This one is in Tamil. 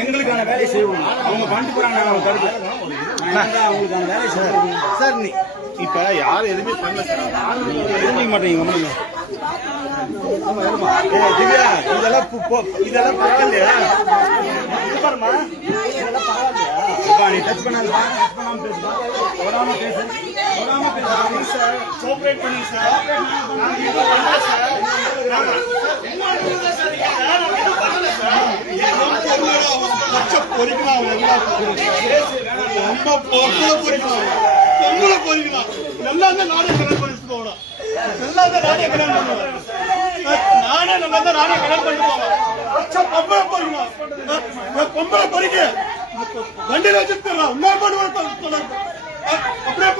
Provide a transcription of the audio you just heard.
எங்களுக்கான வேலை செய்வோம். அவங்க பண்ணிட்டு போறாங்க, அவங்களுக்கான வேலை செய்வோம் சார். இப்ப யாரும் எதுவுமே பண்ணல சார், தெரிஞ்சுக்க மாட்டேங்க. திவ்யா, இதெல்லாம் பரவாயில்லையா? பாருமா, இதெல்லாம் பரவாயில்லையா? நீ டச் பண்ணாதா, டச் பண்ணாம பேசுமா, தொடாம பேசு, தொடாம பேசு சார். கோஆபரேட் பண்ணுங்க சார். நாங்க எதுவும் பண்ணல சார். வண்டியில வச்சுட்டு அப்படியே